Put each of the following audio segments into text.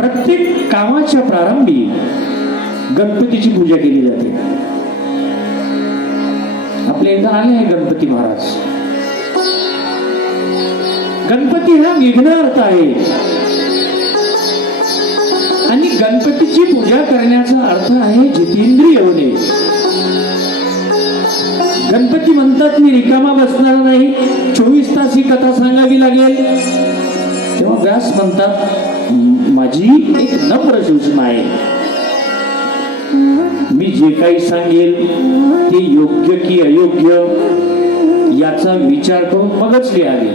प्रत्येक कामाच्या प्रारंभी गणपतीची पूजा केली जाते. आपल्या इथं आले आहे गणपती महाराज. गणपती हा विघ्नहर्ता आहे आणि गणपतीची पूजा करण्याचा अर्थ आहे जितेंद्रिय होणे. गणपती म्हणतात मी रिकामा बसणार नाही, 24 तास ही कथा सांगावी लागेल. तेव्हा व्यास म्हणतात माझी एक नम्र सूचना आहे, मी जे काही सांगेल ते योग्य की अयोग्य याचा विचार करून मगच लिहावे.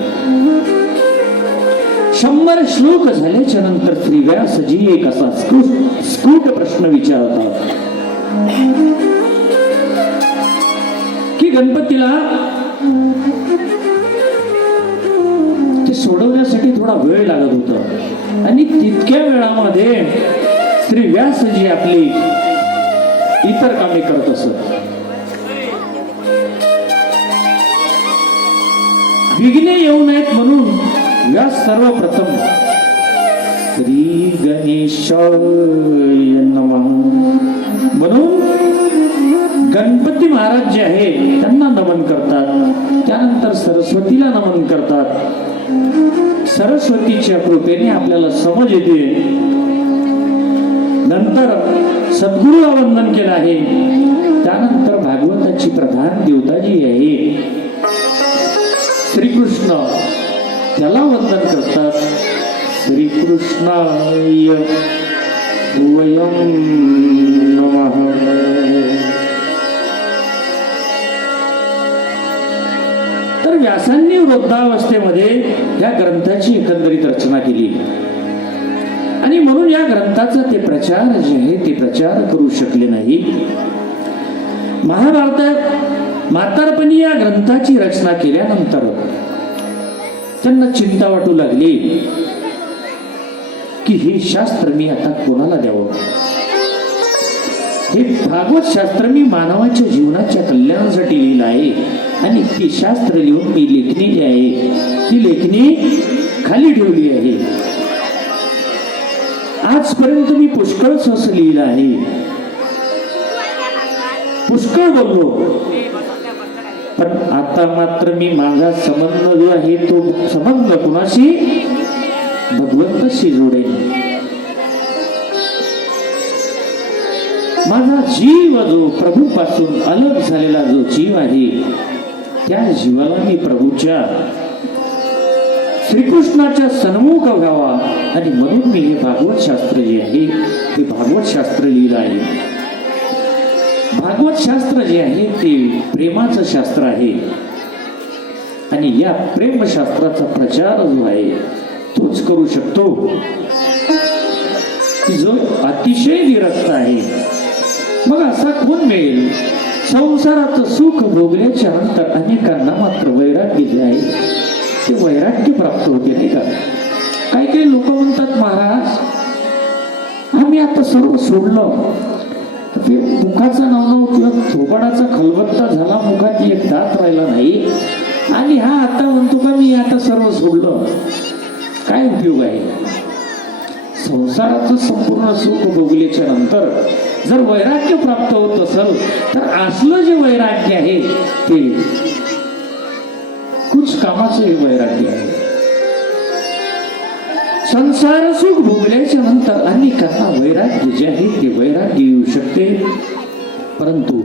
100 श्लोक झाल्याच्या नंतर श्री व्यासजी एक असा स्फुट प्रश्न विचारतात की गणपतीला ते सोडवण्यासाठी थोडा वेळ लागत होता आणि तितक्या वेळामध्ये श्री व्यासजी आपली इतर कामे करत असत. विघ्ने येऊ नयेत म्हणून व्यास सर्वप्रथम श्री गणेशाय नमः म्हणून गणपती महाराज जे आहे त्यांना नमन करतात. त्यानंतर सरस्वतीला नमन करतात. सरस्वतीच्या कृपेने आपल्याला समज येते. नंतर सद्गुरूला वंदन केलं आहे. त्यानंतर भागवताची प्रधान देवता जी आहे श्रीकृष्ण त्याला वंदन करतात. श्रीकृष्णाय वयं नमः. तर व्यासांनी वृद्धावस्थेमध्ये या ग्रंथाची एकंदरीत रचना केली आणि म्हणून या ग्रंथाचा ते प्रचार जे आहे ते प्रचार करू शकले नाही. महाभारतात म्हातारपणी या ग्रंथाची रचना केल्यानंतर त्यांना चिंता वाटू लागली की हे शास्त्र मी आता कोणाला द्यावं. हे भागवत शास्त्र मी मानवाच्या जीवनाच्या कल्याणासाठी लिहिलं आहे आणि ती शास्त्र लिहून मी लेखणी जी आहे ती लेखणी खाली ठेवली आहे. आजपर्यंत मी पुष्कळच असं लिहिलं आहे, पुष्कळ बोललो, पण आता मात्र मी माझा संबंध जो आहे तो संबंध कुणाशी भगवंताशी जोडेल. माझा जीव जो प्रभूपासून अलग झालेला जो जीव आहे त्या जीवाला मी प्रभूच्या श्रीकृष्णाच्या सन्मुख व्हावा आणि म्हणून मी हे भागवत शास्त्र जे आहे ते भागवत शास्त्र लिहिलं आहे. भागवत शास्त्र जे आहे ते प्रेमाचं शास्त्र आहे आणि या प्रेमशास्त्राचा प्रचार जो आहे तोच करू शकतो की जो अतिशय विरक्त आहे. मग असा कोण मिळेल? संसाराचं सुख भोगल्याच्या नंतर अनेकांना मात्र वैराग्य जे आहे ते वैराग्य प्राप्त होते नाही का. काही काही लोक म्हणतात महाराज आम्ही आता सर्व सोडलं, ते मुखाचा नाव किंवा थोबाडाचा खलबत्ता झाला, मुखात एक दात राहिला नाही आणि हा आता म्हणतो का मी आता सर्व सोडलं. काय उपयोग आहे? संसाराचं संपूर्ण सुख भोगल्याच्या नंतर जर वैराग्य प्राप्त होत असेल तर असलं जे वैराग्य आहे ते कुछ कामाचं हे वैराग्य आहे. संसार सुख भोगल्याच्या नंतर अनेकांना वैराग्य जे आहे ते वैराग्य येऊ शकते, परंतु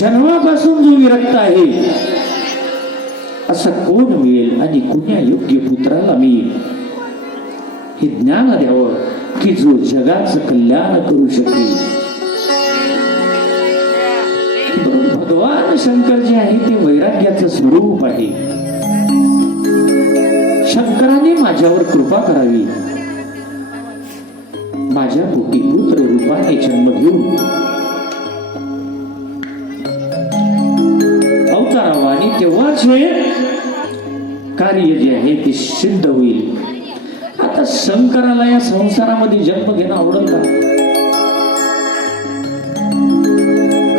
जन्मापासून जो विरक्त आहे असं कोण मिळेल आणि कुण्या योग्य पुत्राला मी हे ज्ञान द्यावं की जो जगाचं कल्याण करू शकेल. भगवान शंकर जे आहे ते वैराग्याचं स्वरूप आहे. शंकराने माझ्यावर कृपा करावी, माझ्या पोटी पुत्र रूपाने जन्म घेऊन अवतारावा आणि तेव्हाच हे कार्य जे आहे ते सिद्ध होईल. आता शंकराला या संसारामध्ये जन्म घेणं आवडेल का?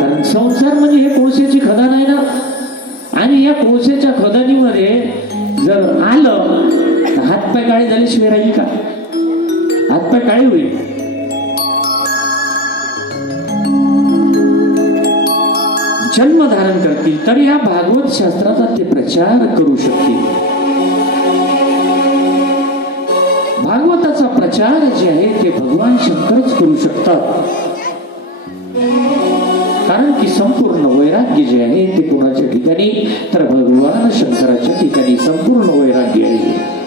कारण संसार म्हणजे हे कोळशाची खदान आहे ना, आणि या कोळशाच्या खदानीमध्ये जर आलं तर हातपाय काळे झाल्याशिवाय राहील का? हातपाय काळे होईल. जन्म धारण करतील तर या भागवत शास्त्राचा ते प्रचार करू शकतील. भागवताचा प्रचार जे आहे ते भगवान शंकरच करू शकतात. कारण की संपूर्ण वैराग्य जे आहे ते कोणाच्या ठिकाणी तर भगवान शंकराच्या ठिकाणी संपूर्ण वैराग्य आहे.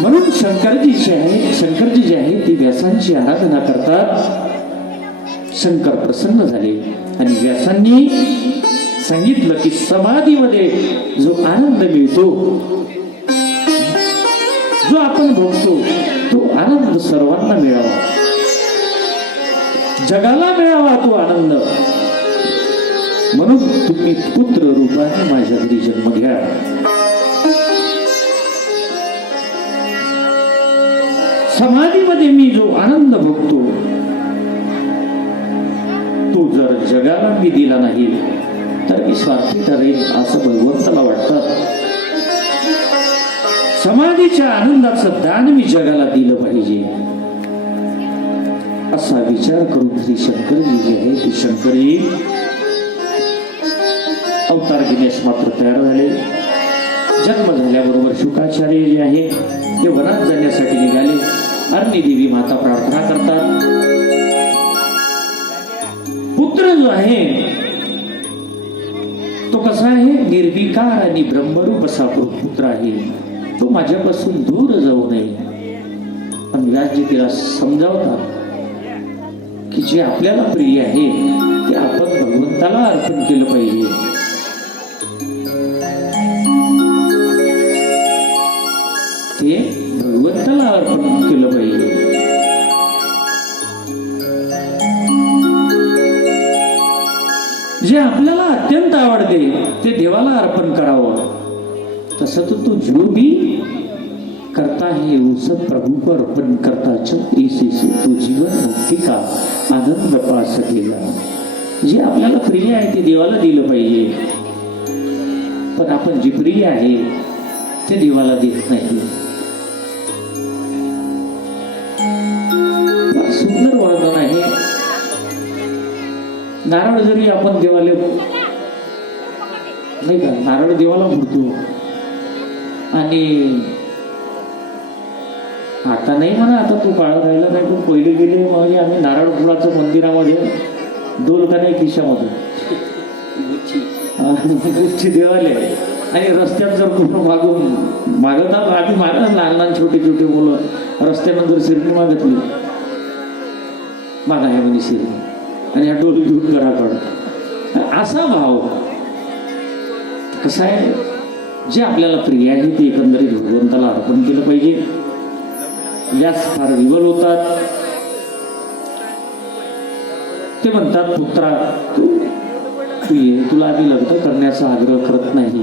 म्हणून शंकरजी जे आहे ते व्यासांची आराधना करतात. शंकर प्रसन्न झाले आणि व्यासांनी सांगितलं की समाधीमध्ये जो आनंद मिळतो, जो आपण भोगतो, तो आनंद सर्वांना मिळावा, जगाला मिळावा तो आनंद. म्हणून तुम्ही पुत्र रूपाने माझ्या घरी जन्म घ्या. समाधीमध्ये मी जो आनंद भोगतो तो जर जगाला मी दिला नाही तर मी स्वार्थी ठरेल असं भगवंताला वाटतं. समाधीच्या आनंदाचं दान मी जगाला दिलं पाहिजे असा विचार करून श्री शंकरजी जे आहे ते शंकरी अवतार घेण्यास मात्र तयार झाले. जन्म झाल्याबरोबर शुकाचार्य जे आहे ते वनात जाण्यासाठी निघाले. अरणी देवी माता प्रार्थना करतात. पुत्र जो आहे तो कसा आहे, निर्विकार आणि ब्रह्मरूप असा पुत्र आहे. तो माझ्यापासून दूर जाऊ नये. पण व्यासजी तिला समजावतात की जे आपल्याला प्रिय आहे ते आपण भगवंताला अर्पण केलं पाहिजे. ते भगवंताला अर्पण केलं पाहिजे. जे आपल्याला अत्यंत आवडते ते देवाला अर्पण करावं. तसं तर तो जो भी करता है वो सब प्रभु को अर्पण करता चल इसी से तो जीवन मुक्ती का आनंद पा सकेगा. जे आपल्याला प्रिय आहे ते देवाला दिलं पाहिजे. पण आपण जे प्रिय आहे ते देवाला देत नाही. सुंदर वर्णन आहे. नारळ जरी आपण देवाला नाही का, नारळ देवाला म्हणतो आणि आता नाही म्हणा, आता तू काळ राहिला नाही. पण पहिले गेले म्हणजे आम्ही नारळ फुलाचं मंदिरामध्ये डोल का नाही खिशामध्ये गुच्ची देवाले आणि रस्त्यात जर कुठं मागवतात आधी मागतात. लहान लहान छोटे छोटे मुलं रस्त्यानंतर शिरणी मागितली, मागा आहे म्हणजे शिरणी आणि हा डोल घेऊन घराकडं. असा भाव कसा आहे, जे आपल्याला प्रिय आहे ते एकंदरीत भगवंताला अर्पण केलं पाहिजे. व्यास फार विवल होतात. ते म्हणतात पुत्रा तू ये, तुला आम्ही लग्न करण्याचा आग्रह करत नाही,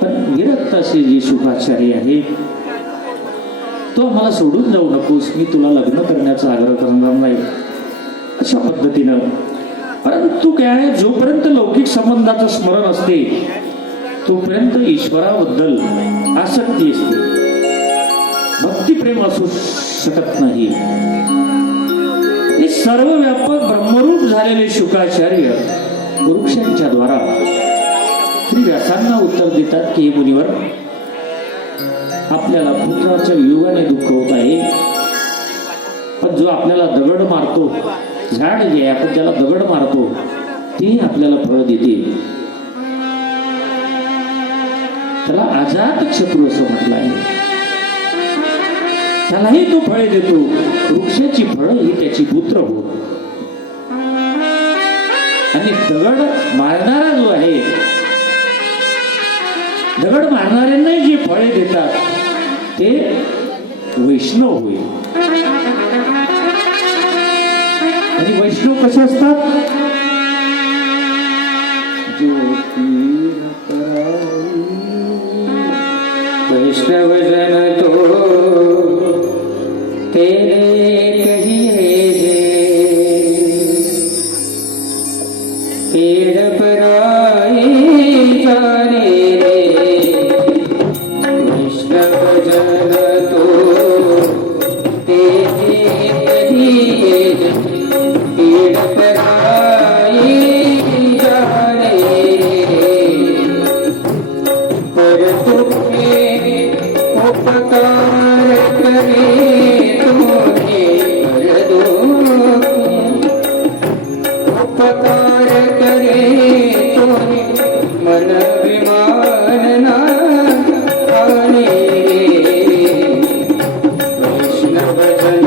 पण विरक्त असे जे शुकाचार्य आहे तो आम्हाला सोडून जाऊ नकोस. मी तुला लग्न करण्याचा आग्रह करणार नाही अशा पद्धतीनं. परंतु काय आहे, जोपर्यंत लौकिक संबंधाचं स्मरण असते तोपर्यंत ईश्वराबद्दल आसक्ती असते, भक्तिप्रेम असू शकत नाही. हे सर्व व्यापक ब्रह्मरूप झालेले शुकाचार्य वृक्षांच्या द्वारा श्री व्यासांना उत्तर देतात की हे मुनिवर, आपल्याला पुत्राच्या वियोगाने दुःख होत आहे. पण जो आपल्याला दगड मारतो, झाड जे आहे आपण त्याला दगड मारतो ते आपल्याला फळ देते. त्याला अजात शत्रू असं म्हटलं आहे. त्यालाही तो फळे देतो. वृक्षाची फळं ही त्याची पुत्र हो. आणि दगड मारणारा जो आहे, दगड मारणाऱ्यांना जे फळे देतात ते वैष्णव होईल. आणि वैष्णव कसे असतात, वैष्णव जन तो तेरे कहिए पेड़ पराई जाने रे. वैष्णव जन तो दुखे उपकार करे तुझे पर दुखे उपकार करे तुझे मन विमान ना आने वैष्णव जन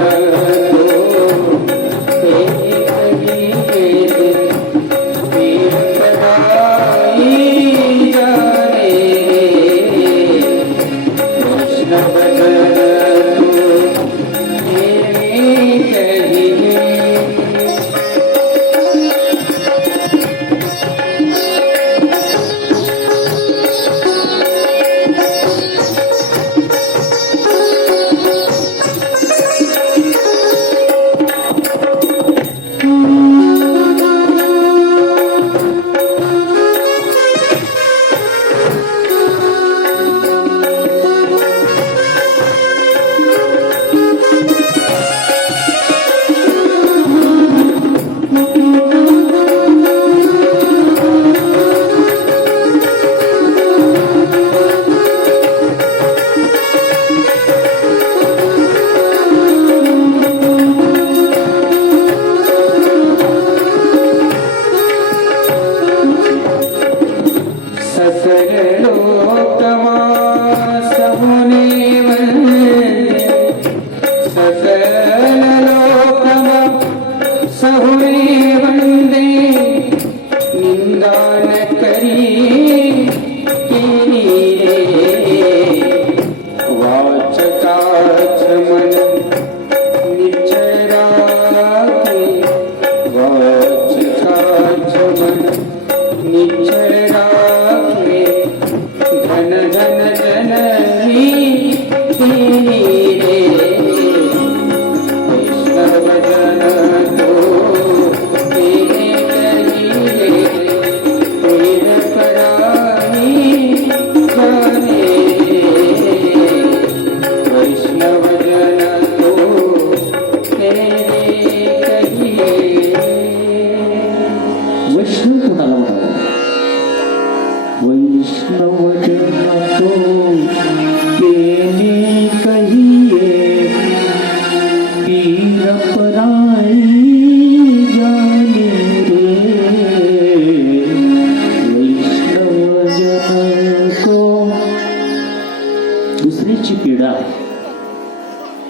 दुसरीची पीडा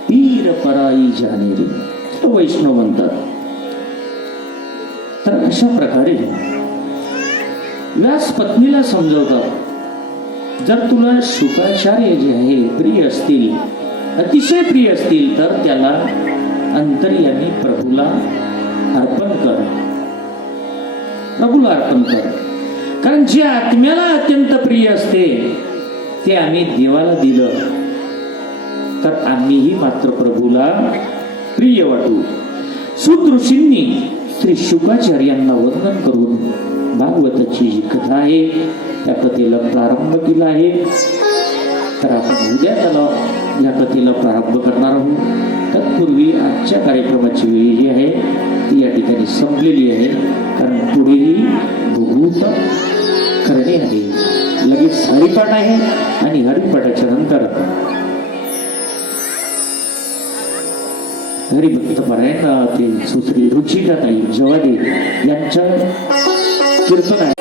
पीर पराई जानेरी वैष्णव म्हणतात. तर अशा प्रकारे व्यास पत्नीला समजवतात, जर तुला शुकाचार्य जे आहे प्रिय असतील, अतिशय प्रिय असतील, तर त्याला अंतर्यामी प्रभूला अर्पण कर, प्रभूला अर्पण कर. कारण जे आत्म्याला अत्यंत प्रिय असते ते आम्ही देवाला दिलं तर आम्हीही मात्र प्रभूला प्रिय वाटू. सूत ऋषींनी श्री शुकाचार्यांना वंदन करून भागवताची जी कथा आहे त्या कथेला प्रारंभ केला आहे. तर आपण उद्या त्याला या कथेला प्रारंभ करणार आहोत. तत्पूर्वी आजच्या कार्यक्रमाची वेळ जी आहे ती या ठिकाणी संपलेली आहे, कारण पुढेही भूभूत करणे आहे. लगेच हरिपाठ आहे आणि हरिपाठाच्या नंतर हरिभक्त पारायण ते सुश्री रुचिकाताई जवादे यांचं कीर्तन आहे.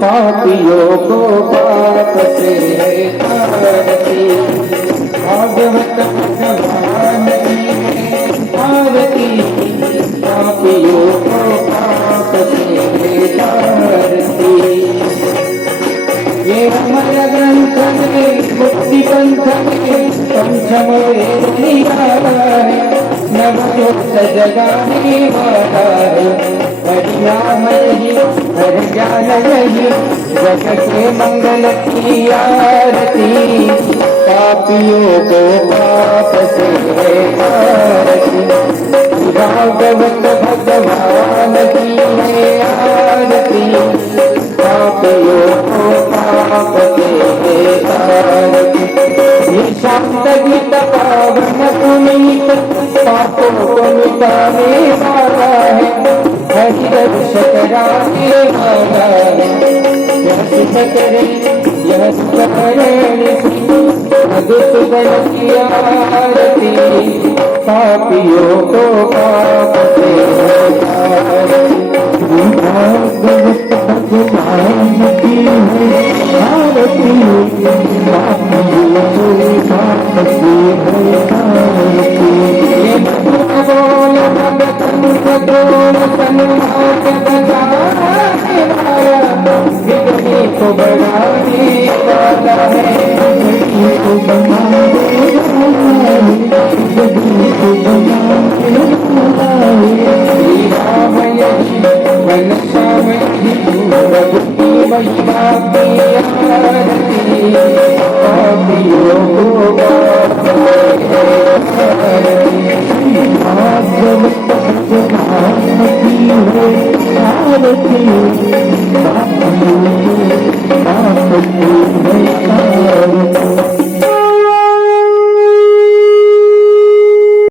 पापियों को पाप से है आरती भागवत भगवान की आरती पापियों को पाप से है आरती ये हमारा ग्रंथ में मुक्ति पंथ में पंचम वेद लिखा है नवजोत जगाने वाला है हरिनाम यही हर ज्ञान यही जग के मंगल की आरती पापियों को पाप से है आरती भागवत भगवान की है आरती पापियों को पाप से है आरती ये शांत गीत पावन पुनीत पापों को मिटाने वाला है हरि दर्श कराने वाला है यह सिद्ध करे यह मधुसूदन की आरती पापियों को पाप से भागवत भगवान की है आरती पापियों को पाप से आरती ये बोल भगवान सन्मार्ग बजाने वाला विघ्न को बढ़ाने वाला है विघ्न को बनाने वाला है विघ्न को बनाने वाला है श्री राम यही घनश्याम यही प्रभु की महिमा की आरती पापियों को पाप से आरती भागवत भगवान की है आरती पापियों को पाप से